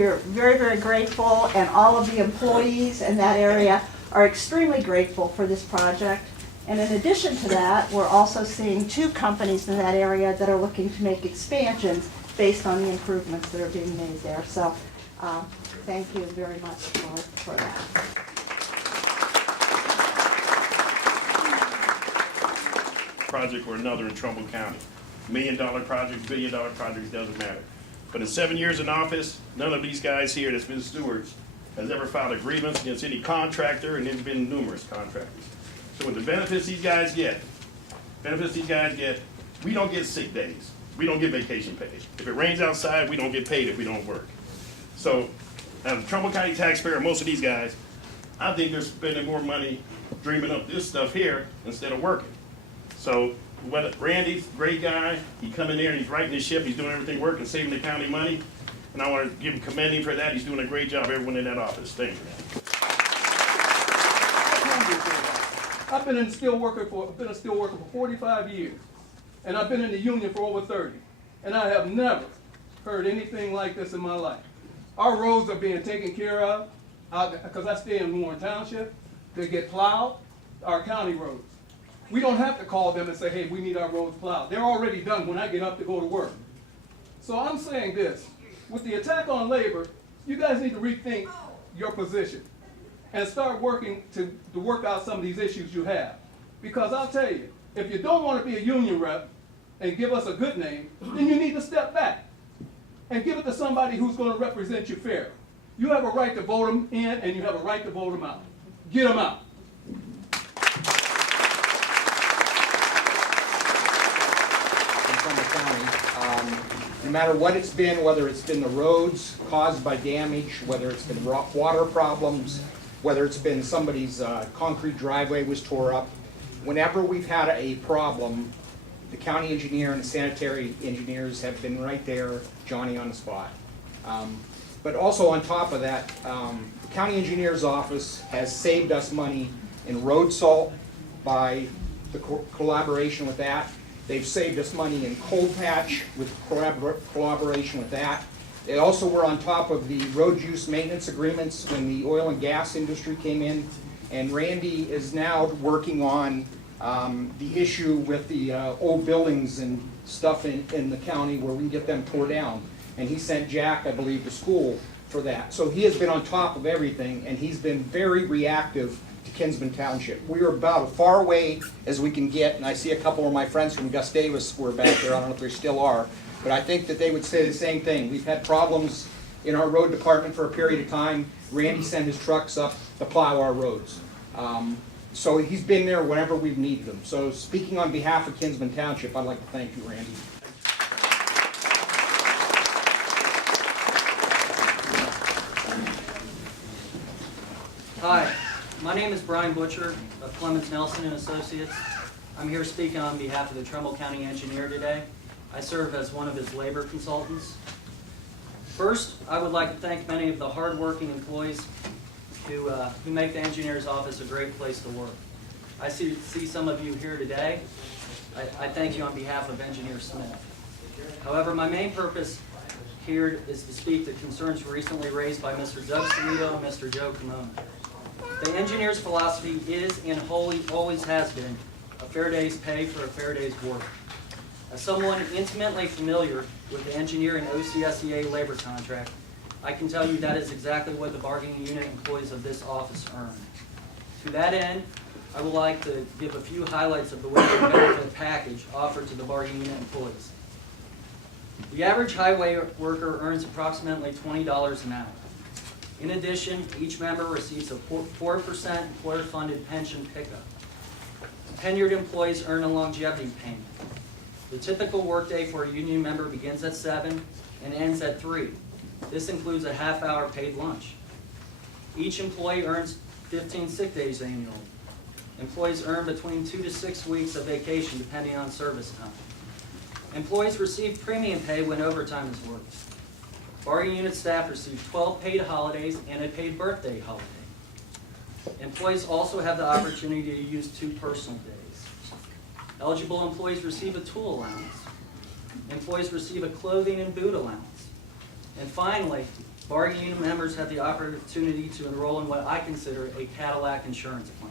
we're very, very grateful, and all of the employees in that area are extremely grateful for this project. And in addition to that, we're also seeing 2 companies in that area that are looking to make expansions based on the improvements that are being made there. So thank you very much for that. Project or another in Trumbull County. $1 million projects, $1 billion projects, doesn't matter. But in 7 years in office, none of these guys here that's been stewards has ever filed a grievance against any contractor, and there's been numerous contractors. So with the benefits these guys get, we don't get sick days. We don't get vacation pay. If it rains outside, we don't get paid if we don't work. So as a Trumbull County taxpayer, most of these guys, I think they're spending more money dreaming up this stuff here instead of working. So Randy's a great guy. He come in there and he's righting his ship. He's doing everything working, saving the county money. And I want to commend him for that. He's doing a great job, everyone in that office. Thank you. I've been a steel worker for 45 years, and I've been in the union for over 30, and I have never heard anything like this in my life. Our roads are being taken care of, because I stay in Warren Township. They get plowed, our county roads. We don't have to call them and say, hey, we need our roads plowed. They're already done when I get up to go to work. So I'm saying this, with the attack on labor, you guys need to rethink your position and start working to work out some of these issues you have. Because I'll tell you, if you don't want to be a union rep and give us a good name, then you need to step back and give it to somebody who's going to represent you fair. You have a right to vote them in, and you have a right to vote them out. Get them out. In Trumbull County, no matter what it's been, whether it's been the roads caused by damage, whether it's been water problems, whether it's been somebody's concrete driveway was tore up, whenever we've had a problem, the county engineer and the sanitary engineers have been right there, Johnny on the spot. But also on top of that, the county engineer's office has saved us money in road salt by the collaboration with that. They've saved us money in cold patch with collaboration with that. They also were on top of the road use maintenance agreements when the oil and gas industry came in. And Randy is now working on the issue with the old buildings and stuff in the county where we can get them tore down. And he sent Jack, I believe, to school for that. So he has been on top of everything, and he's been very reactive to Kinsman Township. We are about as far away as we can get, and I see a couple of my friends from Gustavus were back there. I don't know if they still are, but I think that they would say the same thing. We've had problems in our road department for a period of time. Randy sent his trucks up to plow our roads. So he's been there whenever we've needed him. So speaking on behalf of Kinsman Township, I'd like to thank you, Randy. Hi, my name is Brian Butcher of Clemens Nelson and Associates. I'm here speaking on behalf of the Trumbull County Engineer today. I serve as one of his labor consultants. First, I would like to thank many of the hardworking employees who make the engineer's office a great place to work. I see some of you here today. I thank you on behalf of Engineer Smith. However, my main purpose here is to speak to concerns recently raised by Mr. Doug Salito and Mr. Joe Kimona. The engineer's philosophy is and always has been a fair day's pay for a fair day's work. As someone intimately familiar with the engineer and OCSEA labor contract, I can tell you that is exactly what the bargaining unit employees of this office earn. To that end, I would like to give a few highlights of the wage benefit package offered to the bargaining unit employees. The average highway worker earns approximately $20 an hour. In addition, each member receives a 4% employer-funded pension pickup. Tenured employees earn a longevity payment. The typical workday for a union member begins at 7 and ends at 3. This includes a half-hour paid lunch. Each employee earns 15 sick days annually. Employees earn between 2 to 6 weeks of vacation depending on service time. Employees receive premium pay when overtime is worked. Bargaining unit staff receive 12 paid holidays and a paid birthday holiday. Employees also have the opportunity to use 2 personal days. Eligible employees receive a tool allowance. Employees receive a clothing and boot allowance. And finally, bargaining unit members have the opportunity to enroll in what I consider a Cadillac insurance plan.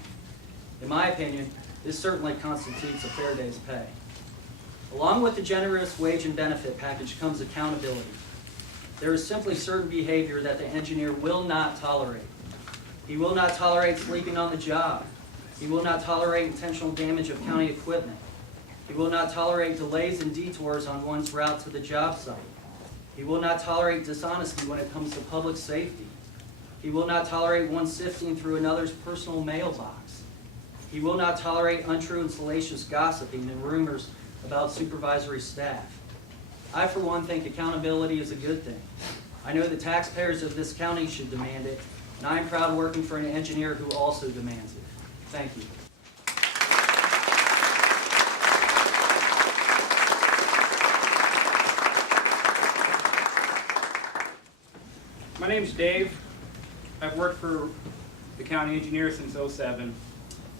In my opinion, this certainly constitutes a fair day's pay. Along with the generous wage and benefit package comes accountability. There is simply certain behavior that the engineer will not tolerate. He will not tolerate sleeping on the job. He will not tolerate intentional damage of county equipment. He will not tolerate delays and detours on one's route to the job site. He will not tolerate dishonesty when it comes to public safety. He will not tolerate one sifting through another's personal mailbox. He will not tolerate untrue and salacious gossiping and rumors about supervisory staff. I, for one, think accountability is a good thing. I know the taxpayers of this county should demand it, and I am proud working for an engineer who also demands it. Thank you. My name's Dave. I've worked for the county engineer since '07,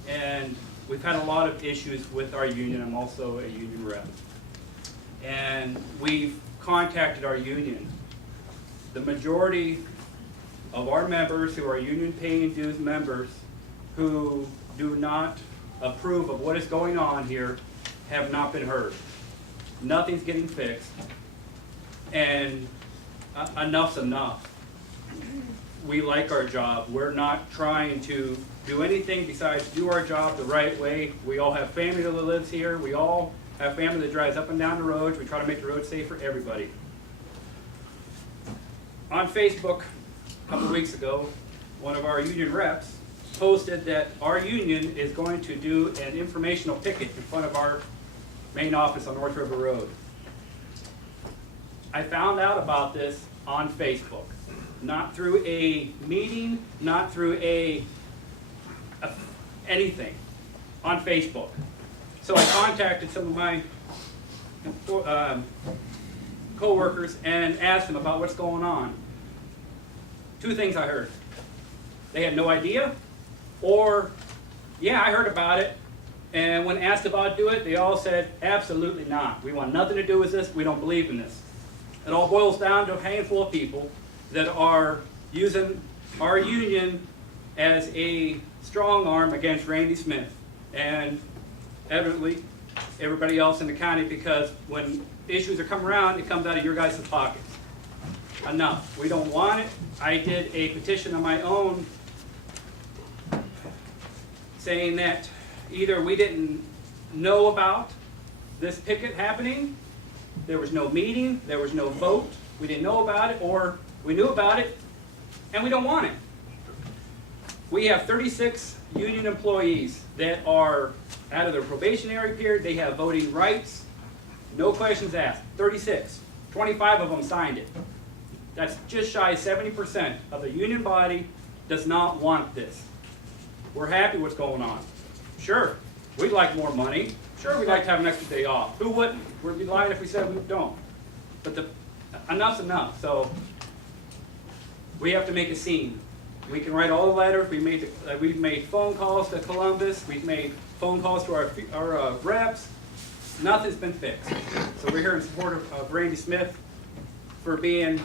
and we've had a lot of issues with our union. I'm also a union rep. And we've contacted our union. The majority of our members who are union paying dues members who do not approve of what is going on here have not been heard. Nothing's getting fixed, and enough's enough. We like our job. We're not trying to do anything besides do our job the right way. We all have family that lives here. We all have family that drives up and down the roads. We try to make the roads safe for everybody. On Facebook, a couple weeks ago, one of our union reps posted that our union is going to do an informational picket in front of our main office on North River Road. I found out about this on Facebook, not through a meeting, not through anything, on Facebook. So I contacted some of my co-workers and asked them about what's going on. Two things I heard. They had no idea, or, yeah, I heard about it, and when asked about doing it, they all said, absolutely not. We want nothing to do with this. We don't believe in this. It all boils down to a handful of people that are using our union as a strong arm against Randy Smith and evidently everybody else in the county, because when issues are coming around, it comes out of your guys' pockets. Enough. We don't want it. I did a petition on my own saying that either we didn't know about this picket happening, there was no meeting, there was no vote, we didn't know about it, or we knew about it and we don't want it. We have 36 union employees that are out of their probationary period. They have voting rights, no questions asked. 36. 25 of them signed it. That's just shy of 70% of the union body does not want this. We're happy what's going on. Sure, we'd like more money. Sure, we'd like to have an extra day off. Who wouldn't? We'd be lying if we said we don't. But enough's enough. So we have to make a scene. We can write all the letters. We've made phone calls to Columbus. We've made phone calls to our reps. Nothing's been fixed. So we're here in support of Randy Smith for being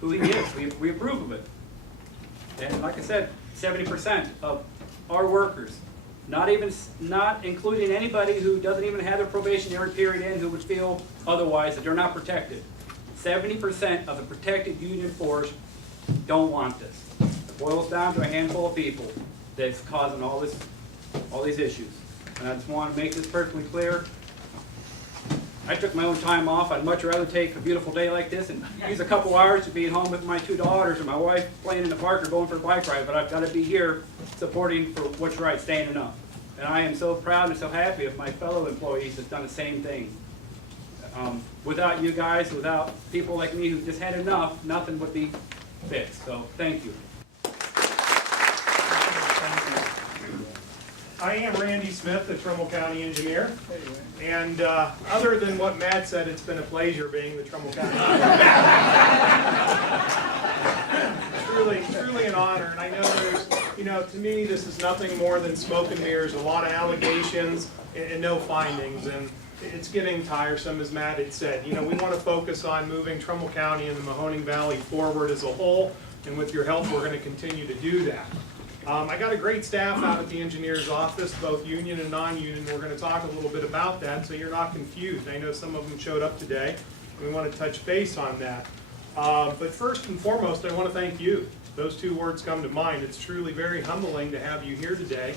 who he is. We approve of it. And like I said, 70% of our workers, not including anybody who doesn't even have their probationary period in, who would feel otherwise, that they're not protected. 70% of the protected union force don't want this. It boils down to a handful of people that's causing all these issues. And I just want to make this perfectly clear. I took my own time off. I'd much rather take a beautiful day like this and use a couple hours to be at home with my 2 daughters and my wife playing in the park or going for a bike ride, but I've got to be here supporting for what's right, standing up. And I am so proud and so happy if my fellow employees have done the same thing. Without you guys, without people like me who just had enough, nothing would be fixed. So thank you. I am Randy Smith, the Trumbull County Engineer, and other than what Matt said, it's been a pleasure being the Trumbull County Engineer. Truly an honor, and I know there's, to me, this is nothing more than smoke and mirrors, a lot of allegations and no findings, and it's getting tiresome, as Matt had said. You know, we want to focus on moving Trumbull County and the Mahoning Valley forward as a whole, and with your help, we're going to continue to do that. I got a great staff out at the engineer's office, both union and non-union. We're going to talk a little bit about that so you're not confused. I know some of them showed up today. We want to touch base on that. But first and foremost, I want to thank you. Those two words come to mind. It's truly very humbling to have you here today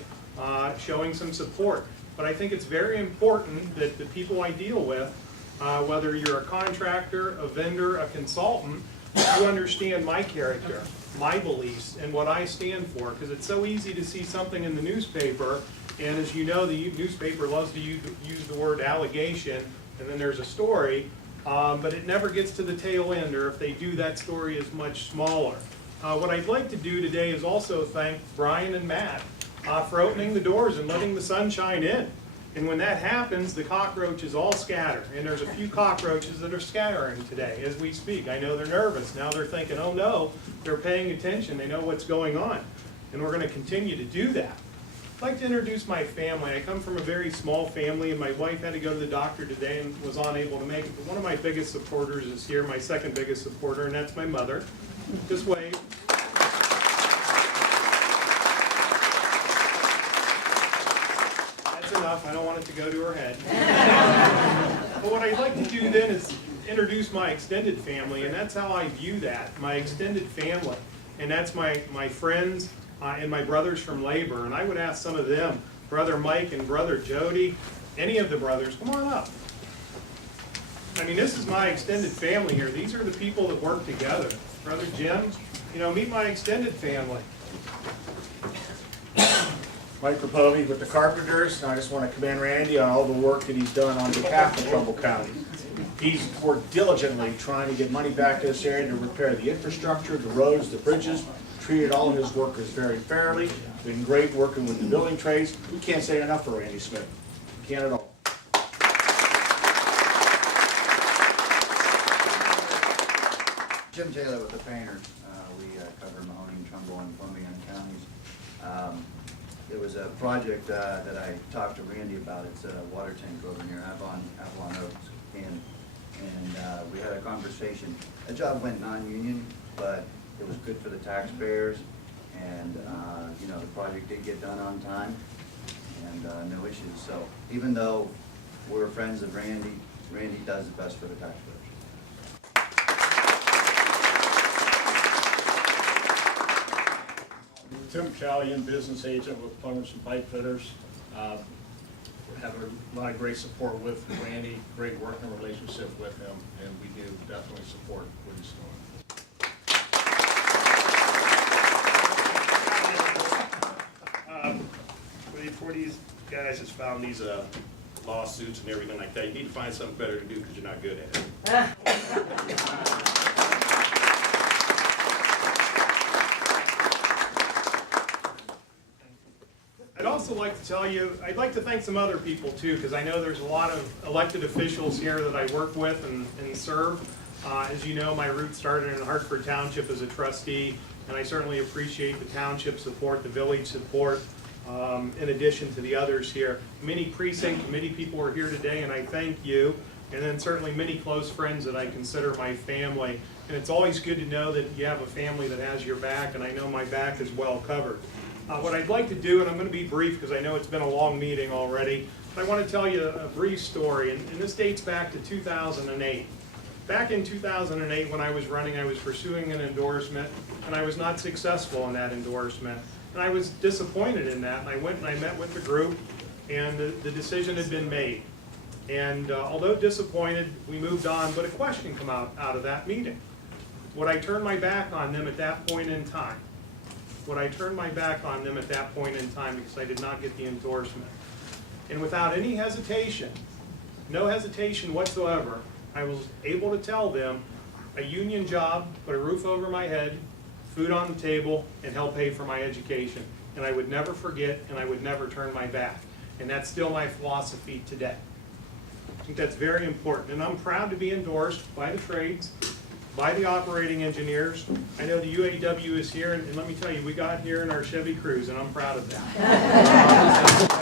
showing some support. But I think it's very important that the people I deal with, whether you're a contractor, a vendor, a consultant, you understand my character, my beliefs, and what I stand for. Because it's so easy to see something in the newspaper, and as you know, the newspaper loves to use the word allegation, and then there's a story, but it never gets to the tail end, or if they do, that story is much smaller. What I'd like to do today is also thank Brian and Matt for opening the doors and letting the sunshine in. And when that happens, the cockroaches all scatter. And there's a few cockroaches that are scattering today as we speak. I know they're nervous. Now they're thinking, oh no, they're paying attention. They know what's going on. And we're going to continue to do that. I'd like to introduce my family. I come from a very small family, and my wife had to go to the doctor today and was unable to make it. But one of my biggest supporters is here, my second biggest supporter, and that's my mother. Just wave. Enough. I don't want it to go to her head. But what I'd like to do then is introduce my extended family, and that's how I view that, my extended family. And that's my friends and my brothers from labor. And I would ask some of them, Brother Mike and Brother Jody, any of the brothers, come on up. I mean, this is my extended family here. These are the people that work together. Brother Jim, you know, meet my extended family. Mike Rapovi with the Carpenters, and I just want to commend Randy on all the work that he's done on behalf of Trumbull County. He's worked diligently trying to get money back to this area to repair the infrastructure, the roads, the bridges, treated all of his workers very fairly. Been great working with the building trades. We can't say enough for Randy Smith. Can't at all. Jim Taylor with the Painters. We cover Mahoning, Trumbull, and Columbia counties. There was a project that I talked to Randy about. It's a water tank over near Avalon Oaks, and we had a conversation. The job went non-union, but it was good for the taxpayers, and you know, the project did get done on time, and no issues. So even though we're friends of Randy, Randy does the best for the taxpayers. Tim Callion, business agent with Plumbers and Pipe Fitters. Have a lot of great support with Randy, great working relationship with him, and we do definitely support what he's doing. Before these guys has found these lawsuits and everything like that, you need to find something better to do because you're not good at it. I'd also like to tell you, I'd like to thank some other people too, because I know there's a lot of elected officials here that I work with and serve. As you know, my roots started in Hartford Township as a trustee, and I certainly appreciate the township support, the village support, in addition to the others here. Many precinct committee people are here today, and I thank you. And then certainly many close friends that I consider my family. And it's always good to know that you have a family that has your back, and I know my back is well covered. What I'd like to do, and I'm going to be brief because I know it's been a long meeting already, but I want to tell you a brief story, and this dates back to 2008. Back in 2008 when I was running, I was pursuing an endorsement, and I was not successful in that endorsement. And I was disappointed in that, and I went and I met with the group, and the decision had been made. And although disappointed, we moved on, but a question came out of that meeting. Would I turn my back on them at that point in time? Would I turn my back on them at that point in time because I did not get the endorsement? And without any hesitation, no hesitation whatsoever, I was able to tell them a union job, put a roof over my head, food on the table, and help pay for my education. And I would never forget, and I would never turn my back. And that's still my philosophy today. I think that's very important. And I'm proud to be endorsed by the trades, by the operating engineers. I know the UAW is here, and let me tell you, we got here in our Chevy Cruze, and I'm proud of that.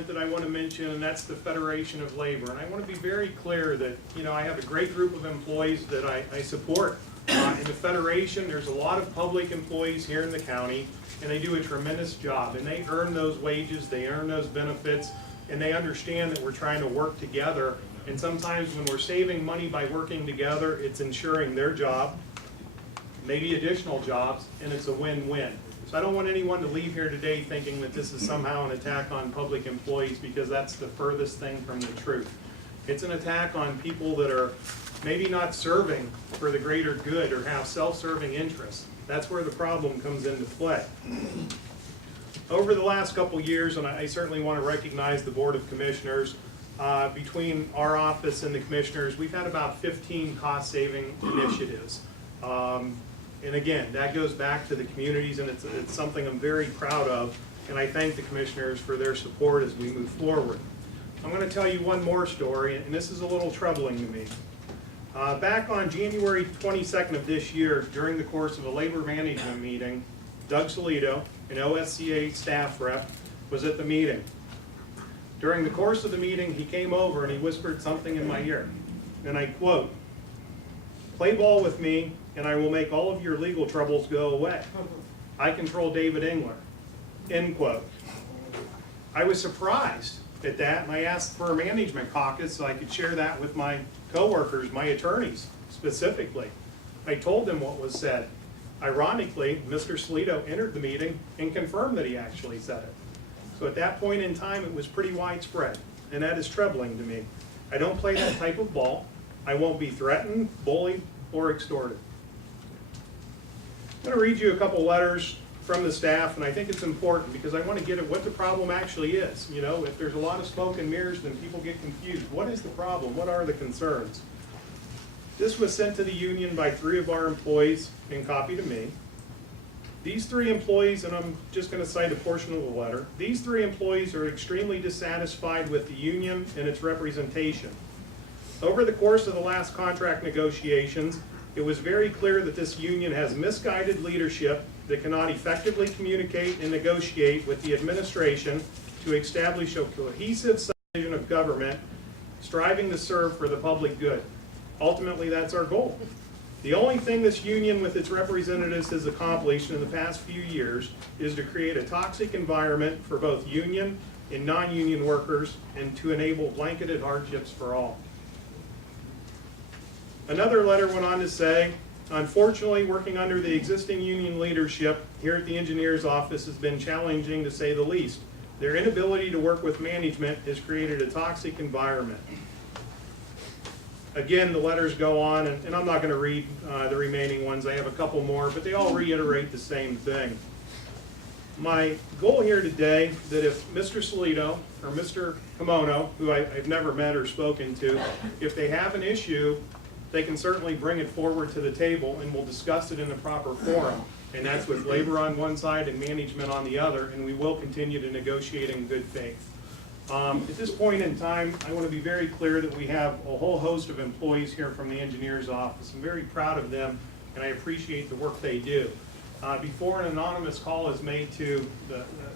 department that I want to mention, and that's the Federation of Labor. And I want to be very clear that, you know, I have a great group of employees that I support. In the Federation, there's a lot of public employees here in the county, and they do a tremendous job. And they earn those wages, they earn those benefits, and they understand that we're trying to work together. And sometimes when we're saving money by working together, it's ensuring their job, maybe additional jobs, and it's a win-win. So I don't want anyone to leave here today thinking that this is somehow an attack on public employees, because that's the furthest thing from the truth. It's an attack on people that are maybe not serving for the greater good or have self-serving interests. That's where the problem comes into play. Over the last couple years, and I certainly want to recognize the Board of Commissioners, between our office and the commissioners, we've had about 15 cost-saving initiatives. And again, that goes back to the communities, and it's something I'm very proud of, and I thank the commissioners for their support as we move forward. I'm going to tell you one more story, and this is a little troubling to me. Back on January 22nd of this year, during the course of a labor management meeting, Doug Salito, an OSCA staff rep, was at the meeting. During the course of the meeting, he came over and he whispered something in my ear, and I quote, "Play ball with me, and I will make all of your legal troubles go away. I control David Engler," end quote. I was surprised at that, and I asked for a management caucus so I could share that with my coworkers, my attorneys specifically. I told them what was said. Ironically, Mr. Salito entered the meeting and confirmed that he actually said it. So at that point in time, it was pretty widespread, and that is troubling to me. I don't play that type of ball. I won't be threatened, bullied, or extorted. I'm going to read you a couple letters from the staff, and I think it's important because I want to get at what the problem actually is. You know, if there's a lot of smoke and mirrors, then people get confused. What is the problem? What are the concerns? This was sent to the union by 3 of our employees and copied to me. These 3 employees, and I'm just going to cite a portion of the letter, these 3 employees are extremely dissatisfied with the union and its representation. Over the course of the last contract negotiations, it was very clear that this union has misguided leadership that cannot effectively communicate and negotiate with the administration to establish a cohesive subdivision of government striving to serve for the public good. Ultimately, that's our goal. The only thing this union with its representatives has accomplished in the past few years is to create a toxic environment for both union and non-union workers and to enable blanketed hardships for all. Another letter went on to say, unfortunately, working under the existing union leadership here at the engineer's office has been challenging to say the least. Their inability to work with management has created a toxic environment. Again, the letters go on, and I'm not going to read the remaining ones. I have a couple more, but they all reiterate the same thing. My goal here today, that if Mr. Salito or Mr. Kimono, who I've never met or spoken to, if they have an issue, they can certainly bring it forward to the table and we'll discuss it in the proper forum. And that's with labor on one side and management on the other, and we will continue to negotiate in good faith. At this point in time, I want to be very clear that we have a whole host of employees here from the engineer's office. I'm very proud of them, and I appreciate the work they do. Before an anonymous call is made to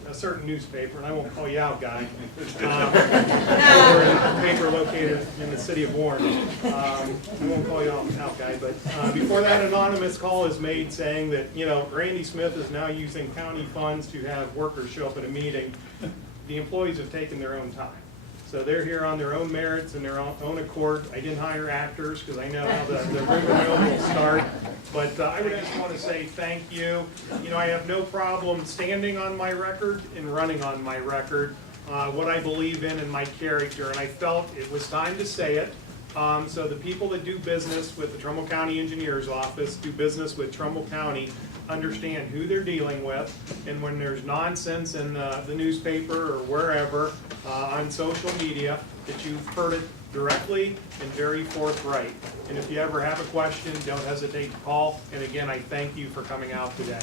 a certain newspaper, and I won't call you out, guy, we're in a paper located in the city of Warren. I won't call you out, guy, but before that anonymous call is made saying that, you know, Randy Smith is now using county funds to have workers show up at a meeting, the employees have taken their own time. So they're here on their own merits and their own accord. I didn't hire actors because I know how the rumor mill will start. But I would just want to say thank you. You know, I have no problem standing on my record and running on my record, what I believe in and my character. And I felt it was time to say it. So the people that do business with the Trumbull County Engineer's Office, do business with Trumbull County, understand who they're dealing with, and when there's nonsense in the newspaper or wherever on social media, that you've heard it directly and very forthright. And if you ever have a question, don't hesitate to call. And again, I thank you for coming out today.